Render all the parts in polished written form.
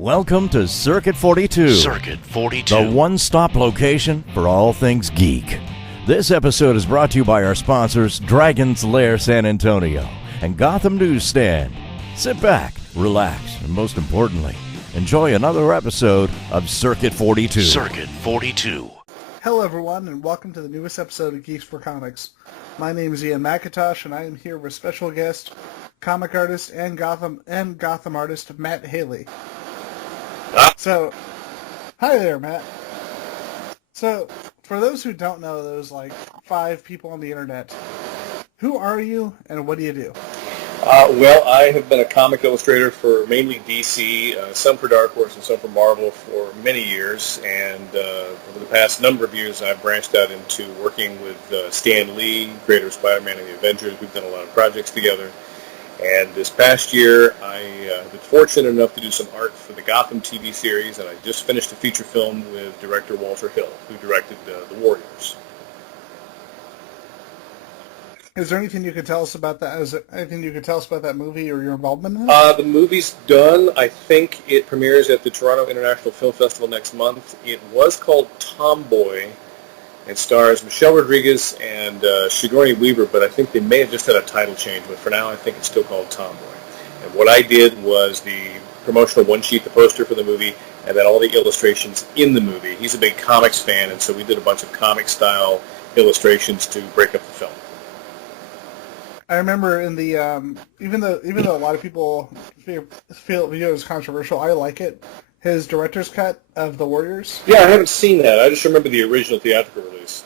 Welcome to Circuit 42. Circuit 42. The one-stop location for all things geek. This episode is brought to you by our sponsors, Dragon's Lair San Antonio and Gotham Newsstand. Sit back, relax, and most importantly, enjoy another episode of Circuit 42. Circuit 42. Hello everyone, and welcome to the newest episode of Geeks4Comics. My name is Ian McIntosh, and I am here with special guest, comic artist and Gotham artist Matt Haley. So, hi there, Matt. So, for those who don't know, those like 5 people on the internet, who are you and what do you do? Well, I have been a comic illustrator for mainly DC, some for Dark Horse and some for Marvel for many years, and over the past number of years I've branched out into working with Stan Lee, creator of Spider-Man and the Avengers. We've done a lot of projects together, and this past year I have been fortunate enough to do some art for the Gotham TV series, and I just finished a feature film with director Walter Hill, who directed The Warriors. Is there anything you could tell us about that? Is there anything you could tell us about that movie or your involvement in it? The movie's done. I think it premieres at the Toronto International Film Festival next month. It was called Tomboy. It stars Michelle Rodriguez and Sigourney Weaver, but I think they may have just had a title change. But for now, I think it's still called Tomboy. And what I did was the promotional one-sheet, the poster for the movie, and then all the illustrations in the movie. He's a big comics fan, and so we did a bunch of comic-style illustrations to break up the film. I remember in the even though a lot of people feel the video is controversial, I like it. His director's cut of The Warriors. Yeah, I haven't seen that. I just remember the original theatrical release.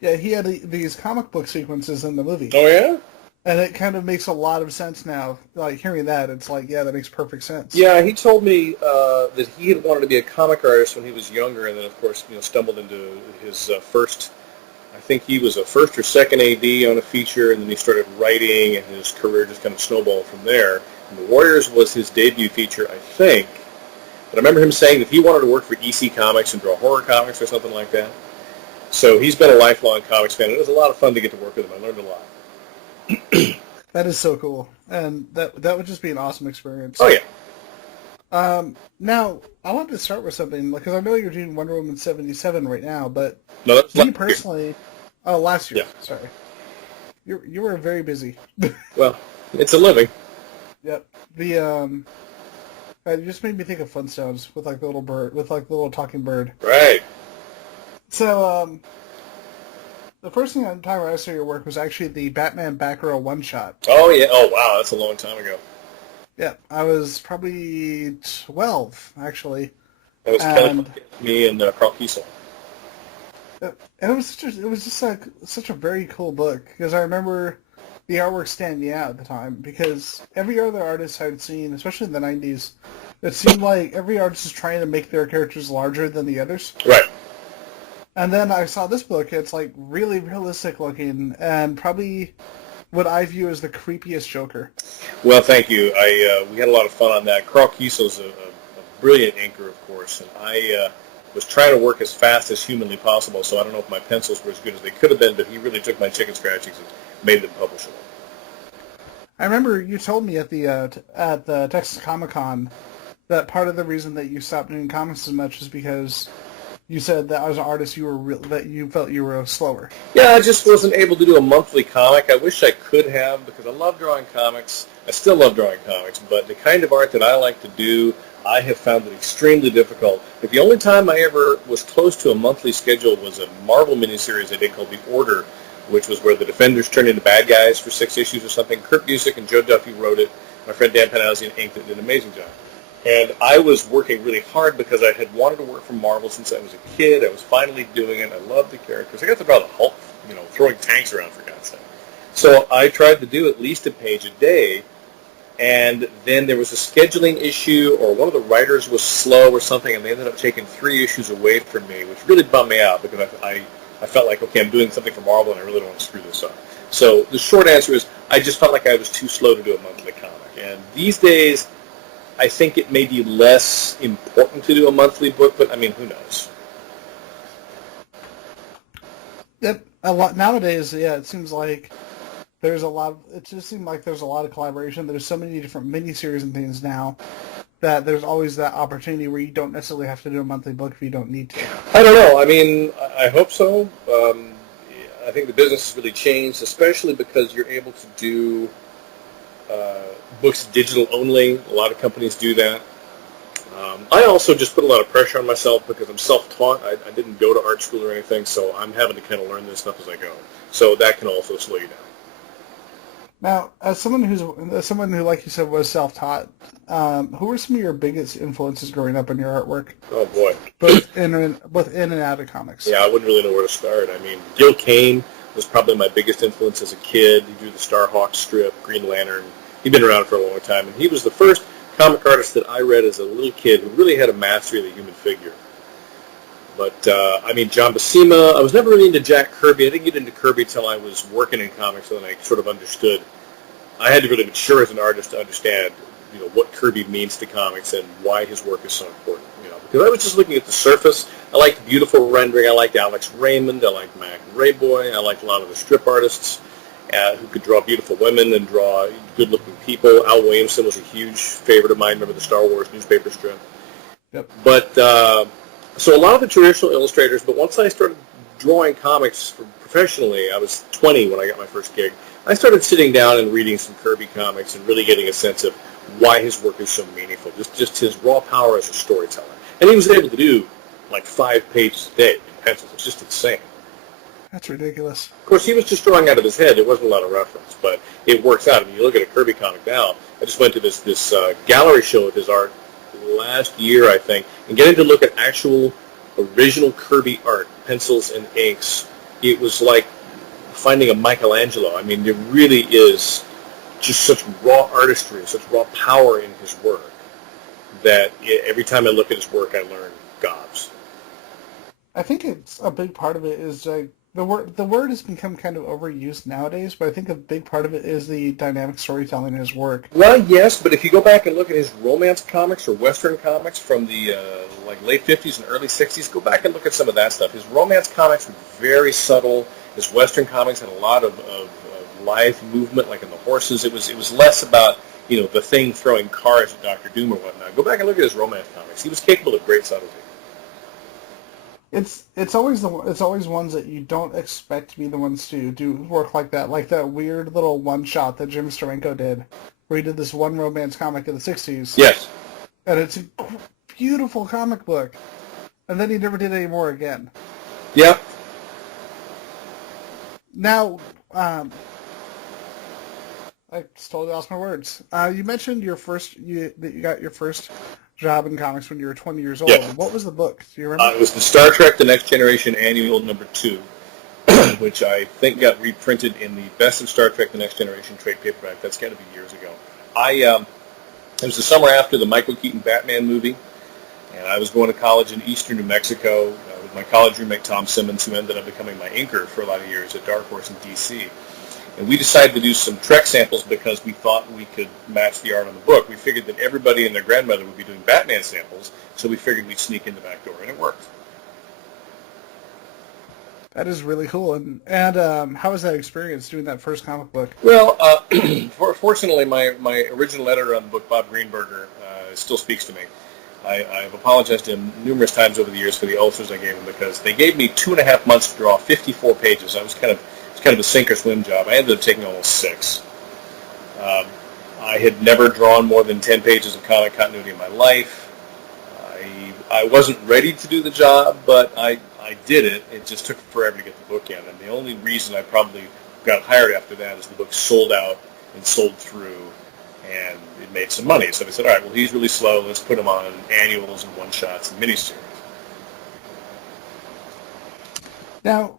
Yeah, he had these comic book sequences in the movie. Oh yeah? And it kind of makes a lot of sense now. Like hearing that, it's like, yeah, that makes perfect sense. Yeah, he told me that he had wanted to be a comic artist when he was younger, and then of course, stumbled into his first. I think he was a first or second AD on a feature, and then he started writing, and his career just kind of snowballed from there. And The Warriors was his debut feature, I think. But I remember him saying that he wanted to work for EC Comics and draw horror comics or something like that. So he's been a lifelong comics fan. It was a lot of fun to get to work with him. I learned a lot. That is so cool, and that would just be an awesome experience. Oh, yeah. Now, I wanted to start with something, because I know you're doing Wonder Woman 77 right now, but No, that's me personally... Oh, last year. Yeah. Sorry. You were very busy. Well, it's a living. Yep. It just made me think of Flintstones with like the little bird, with like the little talking bird. Right. So, the first thing I saw your work was actually the Batman Batgirl one-shot. Oh, yeah. Oh, wow. That's a long time ago. Yeah, I was probably 12, actually. That was Kelly, me, and Carl Kiesel. And it was just like such a very cool book, because I remember the artwork standing out at the time, because every other artist I'd seen, especially in the 90s, it seemed like every artist is trying to make their characters larger than the others. Right. And then I saw this book, it's like really realistic looking, and probably what I view as the creepiest Joker. Well, thank you. We had a lot of fun on that. Carl Kiesel's a brilliant inker, of course, and I was trying to work as fast as humanly possible, so I don't know if my pencils were as good as they could have been, but he really took my chicken scratchings and made them publishable. I remember you told me at the Texas Comic-Con that part of the reason that you stopped doing comics as much is because you said that as an artist that you felt you were slower. Yeah, I just wasn't able to do a monthly comic. I wish I could have, because I love drawing comics. I still love drawing comics, but the kind of art that I like to do, I have found it extremely difficult. But the only time I ever was close to a monthly schedule was a Marvel miniseries I did called The Order, which was where the Defenders turned into bad guys for 6 issues or something. Kurt Busiek and Joe Duffy wrote it. My friend Dan Panosian inked it, did an amazing job. And I was working really hard because I had wanted to work for Marvel since I was a kid. I was finally doing it. I loved the characters. I got to draw the Hulk, throwing tanks around, for God's sake. So I tried to do at least a page a day. And then there was a scheduling issue, or one of the writers was slow or something, and they ended up taking 3 issues away from me, which really bummed me out because I felt like, okay, I'm doing something for Marvel, and I really don't want to screw this up. So the short answer is I just felt like I was too slow to do a monthly comic. And these days, I think it may be less important to do a monthly book, but, who knows? Yep. A lot nowadays, yeah, it seems like it just seemed like there's a lot of collaboration. There's so many different miniseries and things now that there's always that opportunity where you don't necessarily have to do a monthly book if you don't need to? I don't know. I mean, I hope so. I think the business has really changed, especially because you're able to do books digital only. A lot of companies do that. I also just put a lot of pressure on myself because I'm self-taught. I didn't go to art school or anything, so I'm having to kind of learn this stuff as I go. So that can also slow you down. Now, as someone who, like you said, was self-taught, who were some of your biggest influences growing up in your artwork? Oh boy, both in and out of comics. Yeah, I wouldn't really know where to start. I mean, Gil Kane was probably my biggest influence as a kid. He drew the Starhawk strip, Green Lantern. He'd been around for a long time, and he was the first comic artist that I read as a little kid who really had a mastery of the human figure. But, I mean, John Buscema, I was never really into Jack Kirby. I didn't get into Kirby until I was working in comics, and then I sort of understood. I had to really mature as an artist to understand, you know, what Kirby means to comics and why his work is so important, you know. Because I was just looking at the surface. I liked beautiful rendering. I liked Alex Raymond. I liked Mac Rayboy. I liked a lot of the strip artists who could draw beautiful women and draw good-looking people. Al Williamson was a huge favorite of mine. Remember the Star Wars newspaper strip? Yep. But so a lot of the traditional illustrators, but once I started drawing comics professionally, I was 20 when I got my first gig, I started sitting down and reading some Kirby comics and really getting a sense of why his work is so meaningful, just his raw power as a storyteller. And he was able to do like 5 pages a day in pencils. It's just insane. That's ridiculous. Of course, he was just drawing out of his head. There wasn't a lot of reference, but it works out. I mean, you look at a Kirby comic now. I just went to this gallery show of his art last year, I think, and getting to look at actual original Kirby art, pencils and inks. It was like finding a Michelangelo. I mean, there really is just such raw artistry, such raw power in his work that every time I look at his work, I learn gobs. I think it's a big part of it is like the word has become kind of overused nowadays, but I think a big part of it is the dynamic storytelling in his work. Well, yes, but if you go back and look at his romance comics or Western comics from the like late 50s and early 60s, go back and look at some of that stuff. His romance comics were very subtle. His Western comics had a lot of live movement, like in the horses. It was less about, you know, the Thing throwing cars at Dr. Doom or whatnot. Go back and look at his romance comics. He was capable of great subtlety. It's always ones that you don't expect to be the ones to do work like that weird little one shot that Jim Steranko did, where he did this one romance comic in the 60s. Yes. And it's a beautiful comic book, and then he never did any more again. Yeah. Now, I just totally lost my words. You mentioned that you got your first job in comics when you were 20 years old. Yeah. What was the book? Do you remember? It was the Star Trek The Next Generation Annual number 2, which I think got reprinted in the Best of Star Trek The Next Generation trade paperback. That's got to be years ago. It was the summer after the Michael Keaton Batman movie, and I was going to college in eastern New Mexico with my college roommate Tom Simmons, who ended up becoming my inker for a lot of years at Dark Horse in D.C., and we decided to do some Trek samples because we thought we could match the art on the book. We figured that everybody and their grandmother would be doing Batman samples, so we figured we'd sneak in the back door, and it worked. That is really cool. And how was that experience doing that first comic book? Well, fortunately, my original editor on the book, Bob Greenberger, still speaks to me. I've apologized to him numerous times over the years for the ulcers I gave him because they gave me 2.5 months to draw 54 pages. I was kind of a sink or swim job. I ended up taking almost 6. I had never drawn more than 10 pages of comic continuity in my life. I wasn't ready to do the job, but I did it. It just took forever to get the book in, and the only reason I probably got hired after that is the book sold out and sold through, and it made some money. So they said, all right, well, he's really slow. Let's put him on annuals and one-shots and miniseries. Now,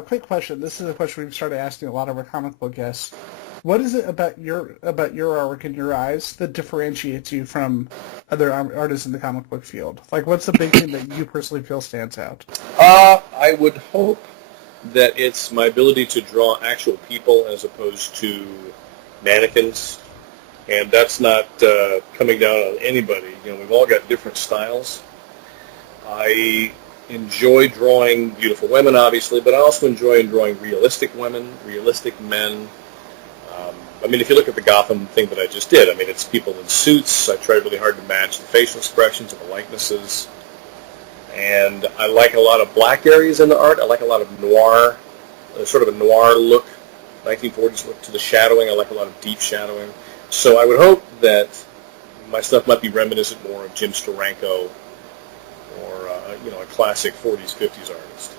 quick question. This is a question we've started asking a lot of our comic book guests. What is it about your artwork in your eyes that differentiates you from other artists in the comic book field? Like, what's the big thing that you personally feel stands out? I would hope that it's my ability to draw actual people as opposed to mannequins, and that's not coming down on anybody. You know, we've all got different styles. I enjoy drawing beautiful women, obviously, but I also enjoy drawing realistic women, realistic men. I mean, if you look at the Gotham thing that I just did, I mean, it's people in suits. I tried really hard to match the facial expressions and the likenesses. And I like a lot of black areas in the art. I like a lot of noir, sort of a noir look, 1940s look to the shadowing. I like a lot of deep shadowing. So I would hope that my stuff might be reminiscent more of Jim Steranko or, a classic 40s, 50s artist.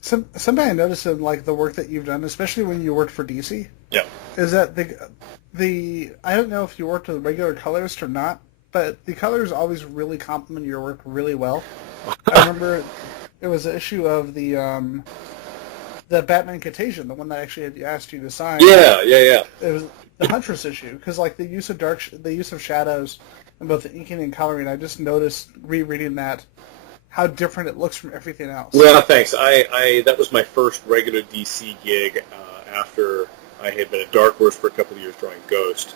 Something I noticed in like the work that you've done, especially when you worked for DC, Yeah. is that the I don't know if you worked with a regular colorist or not, but the colors always really complement your work really well. I remember it was an issue of the Batman Contagion, the one that I actually had asked you to sign. Yeah. It was the Huntress issue because like the use of shadows and both the inking and coloring. I just noticed rereading that how different it looks from everything else. Well, thanks. That was my first regular DC gig after I had been at Dark Horse for a couple of years drawing Ghost.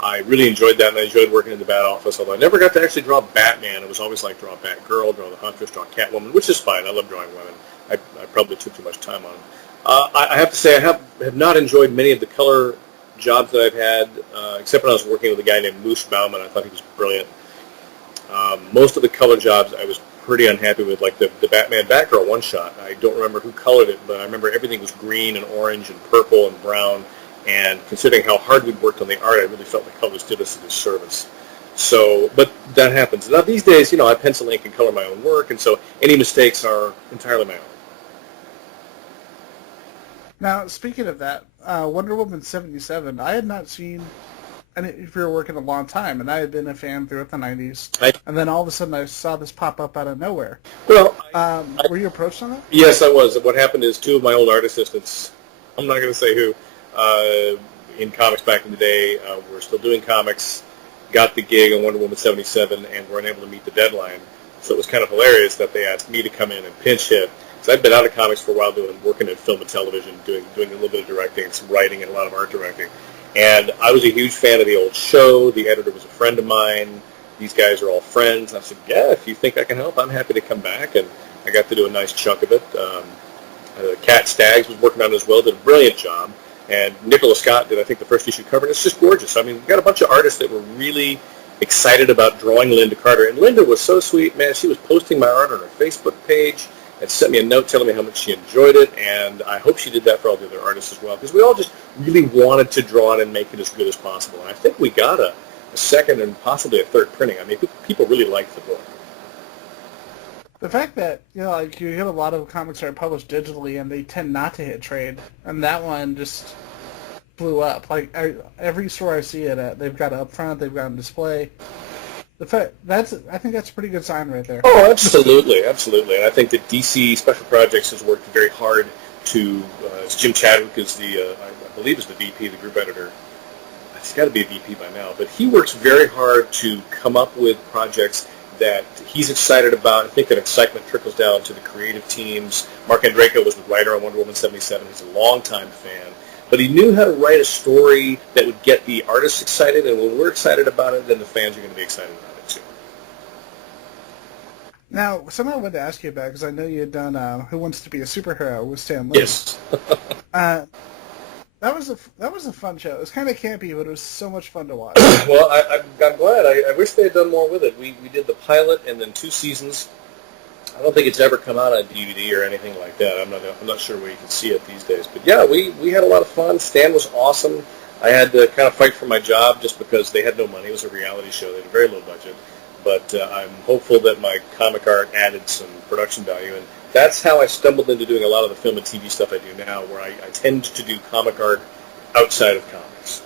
I really enjoyed that, and I enjoyed working in the Bat Office, although I never got to actually draw Batman. It was always like draw Batgirl, draw the Huntress, draw Catwoman, which is fine. I love drawing women. I probably took too much time on them. I have to say I have not enjoyed many of the color jobs that I've had, except when I was working with a guy named Moose Bauman. I thought he was brilliant. Most of the color jobs I was pretty unhappy with, like the Batman Batgirl one-shot. I don't remember who colored it, but I remember everything was green and orange and purple and brown, and considering how hard we'd worked on the art, I really felt the colors did us a disservice. So, but that happens. Now, these days, I pencil, ink, and color my own work, and so any mistakes are entirely my own. Now, speaking of that, Wonder Woman 77, I had not seen any of your work in a long time, and I had been a fan throughout the 90s. And then all of a sudden I saw this pop up out of nowhere. Well, were you approached on that? Yes, I was. What happened is two of my old art assistants, I'm not going to say who, in comics back in the day, were still doing comics, got the gig on Wonder Woman 77, and were unable to meet the deadline. So it was kind of hilarious that they asked me to come in and pinch hit. So I'd been out of comics for a while, working in film and television, doing a little bit of directing, some writing, and a lot of art directing. And I was a huge fan of the old show. The editor was a friend of mine. These guys are all friends. I said, yeah, if you think I can help, I'm happy to come back. And I got to do a nice chunk of it. Kat Staggs was working on it as well, did a brilliant job. And Nicola Scott did, I think, the first issue cover. And it's just gorgeous. I mean, we've got a bunch of artists that were really excited about drawing Linda Carter. And Linda was so sweet, man. She was posting my art on her Facebook page and sent me a note telling me how much she enjoyed it, and I hope she did that for all the other artists as well, because we all just really wanted to draw it and make it as good as possible. And I think we got a second and possibly a third printing. I mean, people really liked the book. The fact that, like you get a lot of comics that are published digitally, and they tend not to hit trade, and that one just blew up. Like, every store I see it at, they've got it up front, they've got it on display. I think that's a pretty good sign right there. Oh, absolutely, absolutely. And I think that DC Special Projects has worked very hard to, Jim Chadwick is I believe is the VP, the group editor. He's got to be a VP by now, but he works very hard to come up with projects that he's excited about. I think that excitement trickles down to the creative teams. Mark Andreyko was the writer on Wonder Woman 77. He's a longtime fan. But he knew how to write a story that would get the artists excited, and when we're excited about it, then the fans are going to be excited about it too. Now, something I wanted to ask you about, because I know you had done Who Wants to Be a Superhero with Stan Lee. Yes. That was a fun show. It was kind of campy, but it was so much fun to watch. Well, I'm glad. I wish they had done more with it. We did the pilot and then 2 seasons. I don't think it's ever come out on DVD or anything like that. I'm not sure where you can see it these days. But yeah, we had a lot of fun. Stan was awesome. I had to kind of fight for my job just because they had no money. It was a reality show. They had a very low budget. But I'm hopeful that my comic art added some production value. And that's how I stumbled into doing a lot of the film and TV stuff I do now, where I tend to do comic art outside of comics.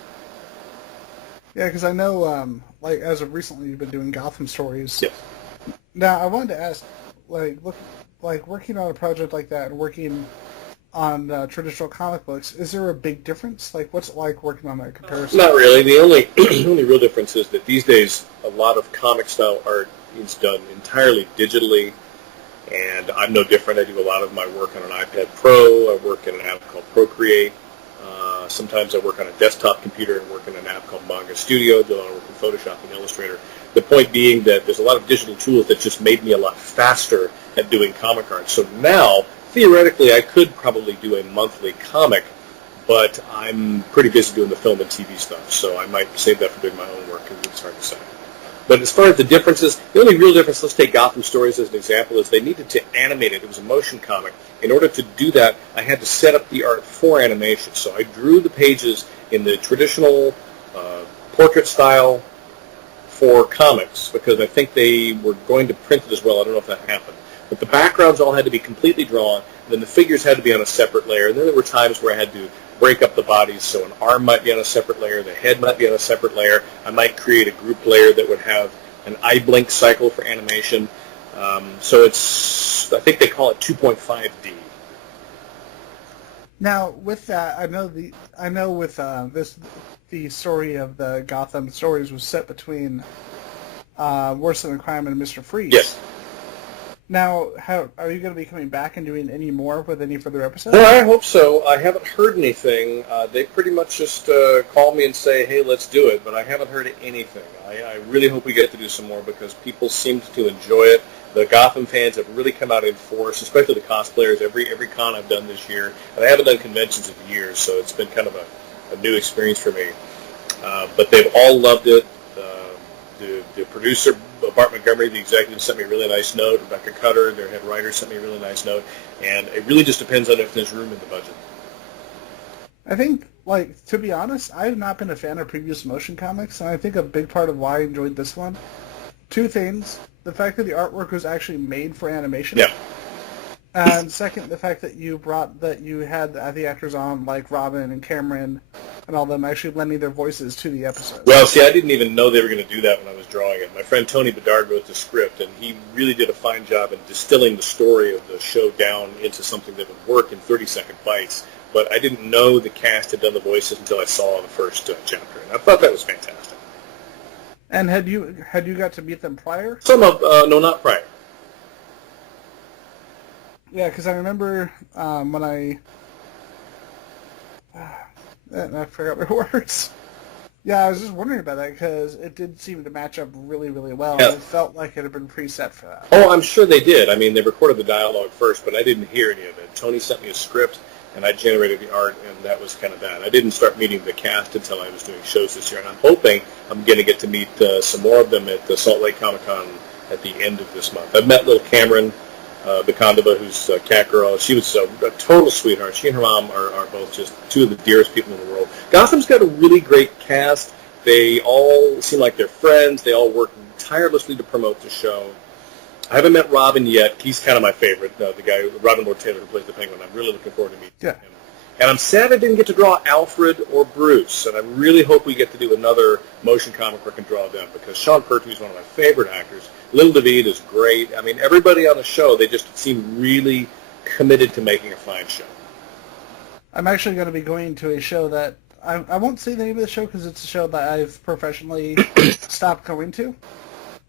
Yeah, because I know, like, as of recently, you've been doing Gotham Stories. Yes. Now, I wanted to ask, working on a project like that and working on traditional comic books, is there a big difference? Like, what's it like working on that comparison? Not really. The only real difference is that these days a lot of comic-style art is done entirely digitally, and I'm no different. I do a lot of my work on an iPad Pro. I work in an app called Procreate. Sometimes I work on a desktop computer and work in an app called Manga Studio. Do a lot of work in Photoshop and Illustrator. The point being that there's a lot of digital tools that just made me a lot faster at doing comic art. So now, theoretically, I could probably do a monthly comic, but I'm pretty busy doing the film and TV stuff, so I might save that for doing my own work, because it's hard to say. But as far as the differences, the only real difference, let's take Gotham Stories as an example, is they needed to animate it. It was a motion comic. In order to do that, I had to set up the art for animation. So I drew the pages in the traditional portrait style for comics, because I think they were going to print it as well. I don't know if that happened. But the backgrounds all had to be completely drawn, and then the figures had to be on a separate layer. And then there were times where I had to break up the bodies, so an arm might be on a separate layer, the head might be on a separate layer. I might create a group layer that would have an eye blink cycle for animation. So it's, I think they call it 2.5D. Now, with that, I know with the story of the Gotham Stories was set between Worse Than a Crime and Mr. Freeze. Yes. Now, how are you going to be coming back and doing any more with any further episodes? Well, I hope so. I haven't heard anything. They pretty much just call me and say, hey, let's do it, but I haven't heard anything. I really hope we get to do some more, because people seem to enjoy it. The Gotham fans have really come out in force, especially the cosplayers. Every con I've done this year, and I haven't done conventions in years, so it's been kind of a new experience for me. But they've all loved it. The producer, Bart Montgomery, the executive, sent me a really nice note. Rebecca Cutter, their head writer, sent me a really nice note. And it really just depends on if there's room in the budget. I think, to be honest, I have not been a fan of previous motion comics, and I think a big part of why I enjoyed this one, two things. The fact that the artwork was actually made for animation. Yeah. And second, the fact that you had the actors on, like Robin and Cameron and all them, actually lending their voices to the episode. Well, see, I didn't even know they were going to do that when I was drawing it. My friend Tony Bedard wrote the script, and he really did a fine job in distilling the story of the show down into something that would work in 30-second bites. But I didn't know the cast had done the voices until I saw the first chapter, and I thought that was fantastic. And had you got to meet them prior? No, not prior. Yeah, because I remember when I forgot my words. Yeah, I was just wondering about that, because it did seem to match up really, really well. Yeah. And it felt like it had been preset for that. Oh, I'm sure they did. I mean, they recorded the dialogue first, but I didn't hear any of it. Tony sent me a script, and I generated the art, and that was kind of that. I didn't start meeting the cast until I was doing shows this year, and I'm hoping I'm going to get to meet some more of them at the Salt Lake Comic-Con at the end of this month. I've met little Cameron Bakandova, who's Cat Girl. She was a total sweetheart. She and her mom are both just two of the dearest people in the world. Gotham's got a really great cast. They all seem like they're friends. They all work tirelessly to promote the show. I haven't met Robin yet. He's kind of my favorite, the guy, Robin Lord Taylor, who plays the Penguin. I'm really looking forward to meeting him. And I'm sad I didn't get to draw Alfred or Bruce, and I really hope we get to do another motion comic where I can draw them, because Sean Pertwee is one of my favorite actors. Lil David is great. I mean, everybody on the show, they just seem really committed to making a fine show. I'm actually going to be going to a show that, I won't say the name of the show because it's a show that I've professionally stopped going to,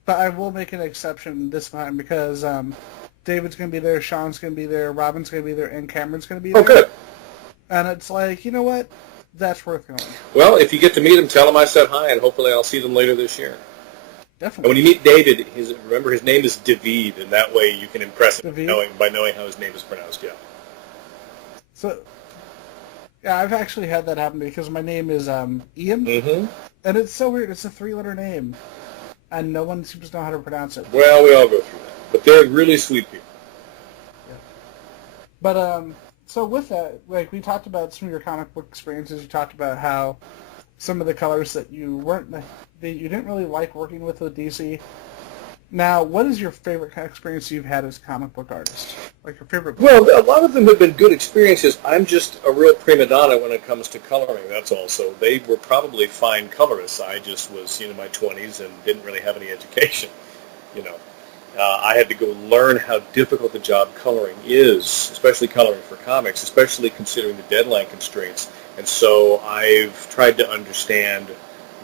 but I will make an exception this time, because David's going to be there, Sean's going to be there, Robin's going to be there, and Cameron's going to be there. Oh, good. And it's like, you know what? That's worth going. Well, if you get to meet them, tell them I said hi, and hopefully I'll see them later this year. Definitely. And when you meet David, remember his name is David, and that way you can impress him by knowing how his name is pronounced. Yeah. So, yeah, I've actually had that happen, because my name is Ian, Mm-hmm. and it's so weird. It's a 3-letter name, and no one seems to know how to pronounce it. Well, we all go through that, but they're really sweet people. Yeah. But so with that, like, we talked about some of your comic book experiences. You talked about how some of the colors that you didn't really like working with DC. Now, what is your favorite experience you've had as a comic book artist? Like your favorite book? Well, a lot of them have been good experiences. I'm just a real prima donna when it comes to coloring, that's all. So they were probably fine colorists. I just was in my 20s and didn't really have any education, you know. I had to go learn how difficult the job coloring is, especially coloring for comics, especially considering the deadline constraints. And so I've tried to understand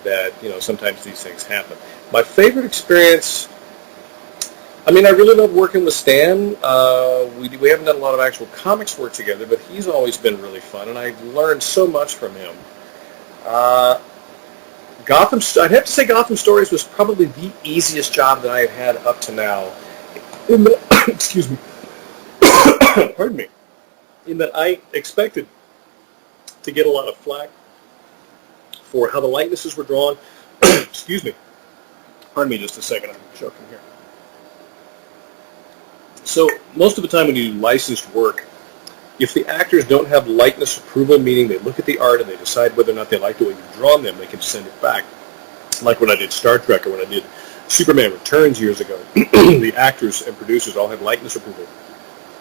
that, you know, sometimes these things happen. My favorite experience, I mean, I really love working with Stan. We haven't done a lot of actual comics work together, but he's always been really fun, and I've learned so much from him. I'd have to say Gotham Stories was probably the easiest job that I've had up to now. Excuse me. Pardon me. In that I expected to get a lot of flack for how the likenesses were drawn. Excuse me. Pardon me just a second. I'm choking here. So most of the time when you do licensed work, if the actors don't have likeness approval, meaning they look at the art and they decide whether or not they like the way you've drawn them, they can send it back. Like when I did Star Trek or when I did Superman Returns years ago, the actors and producers all had likeness approval.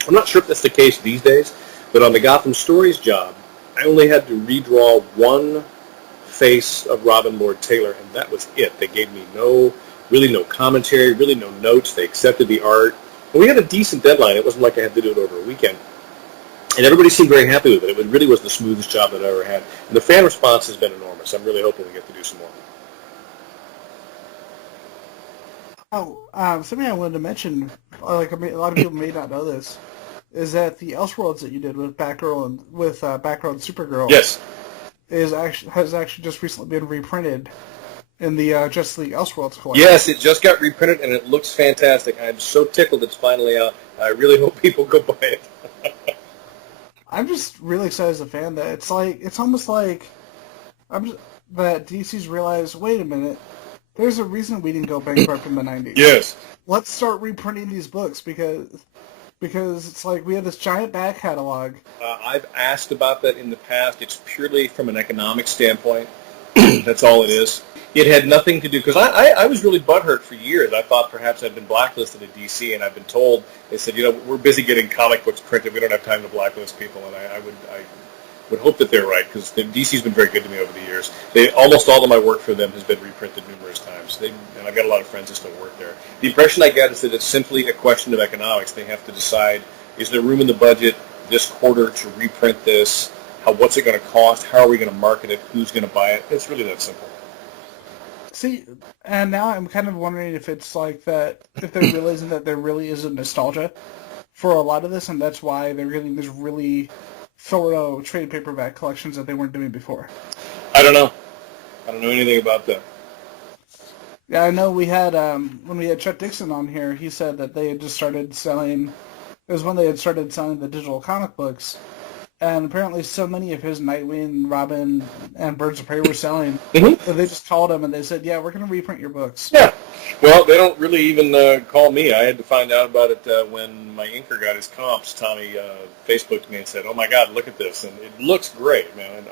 I'm not sure if that's the case these days, but on the Gotham Stories job, I only had to redraw one face of Robin Lord Taylor, and that was it. They gave me no commentary, really no notes. They accepted the art. And we had a decent deadline. It wasn't like I had to do it over a weekend. And everybody seemed very happy with it. It really was the smoothest job that I ever had. And the fan response has been enormous. I'm really hoping we get to do some more. Something I wanted to mention, like a lot of people may not know this, is that the Elseworlds that you did with Batgirl and Supergirl, yes, has actually just recently been reprinted in the Justice League Elseworlds collection. Yes, it just got reprinted and it looks fantastic. I'm so tickled it's finally out. I really hope people go buy it. I'm just really excited as a fan that it's almost like that DC's realized, wait a minute, there's a reason we didn't go bankrupt in the 90s. Yes. Let's start reprinting these books because it's like we have this giant back catalog. I've asked about that in the past. It's purely from an economic standpoint. That's all it is. It had nothing to do, because I was really butthurt for years. I thought perhaps I'd been blacklisted at DC, and I've been told, they said, we're busy getting comic books printed. We don't have time to blacklist people, and I would hope that they're right, because DC's been very good to me over the years. Almost all of my work for them has been reprinted numerous times, and I've got a lot of friends that still work there. The impression I get is that it's simply a question of economics. They have to decide, is there room in the budget this quarter to reprint this? What's it going to cost? How are we going to market it? Who's going to buy it? It's really that simple. See, and now I'm kind of wondering if it's like that, if they're realizing that there really is a nostalgia for a lot of this, and that's why they're getting these really thorough trade paperback collections that they weren't doing before. I don't know. I don't know anything about that. Yeah, I know we had, when we had Chet Dixon on here, he said that they had just started selling, it was when they had started selling the digital comic books, and apparently so many of his Nightwing, Robin, and Birds of Prey were selling that they just called him and they said, yeah, we're going to reprint your books. Yeah. Well, they don't really even call me. I had to find out about it when my inker got his comps. Tommy Facebooked me and said, oh, my God, look at this. And it looks great, man.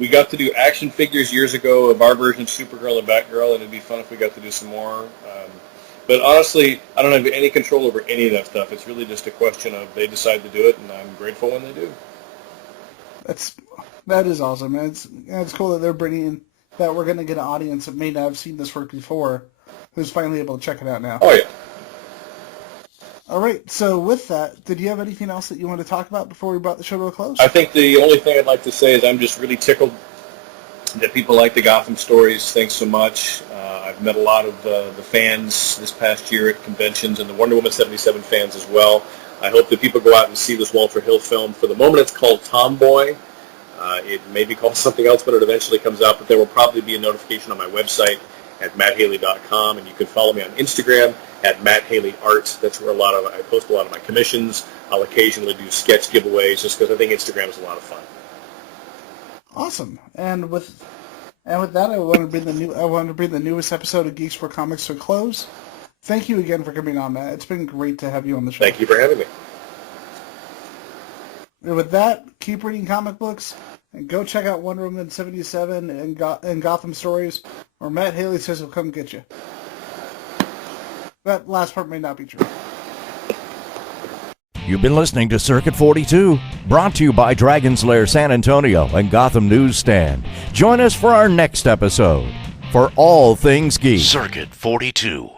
We got to do action figures years ago of our version of Supergirl and Batgirl, and it'd be fun if we got to do some more. But honestly, I don't have any control over any of that stuff. It's really just a question of they decide to do it, and I'm grateful when they do. That is awesome. It's cool that they're bringing that we're going to get an audience that may not have seen this work before, who's finally able to check it out now. Oh, yeah. All right. So with that, did you have anything else that you want to talk about before we brought the show to a close? I think the only thing I'd like to say is I'm just really tickled that people like the Gotham Stories. Thanks so much. I've met a lot of the fans this past year at conventions, and the Wonder Woman 77 fans as well. I hope that people go out and see this Walter Hill film. For the moment, it's called Tomboy. It may be called something else when it eventually comes out, but there will probably be a notification on my website at matthaley.com, and you can follow me on Instagram at matthaleyart. That's where I post a lot of my commissions. I'll occasionally do sketch giveaways just because I think Instagram is a lot of fun. Awesome. And with that, I want to bring the newest episode of Geeks4Comics to a close. Thank you again for coming on, Matt. It's been great to have you on the show. Thank you for having me. And with that, keep reading comic books, and go check out Wonder Woman 77 and Gotham Stories, or Matt Haley says he'll come get you. That last part may not be true. You've been listening to Circuit 42, brought to you by Dragon's Lair San Antonio and Gotham Newsstand. Join us for our next episode. For all things geek. Circuit 42.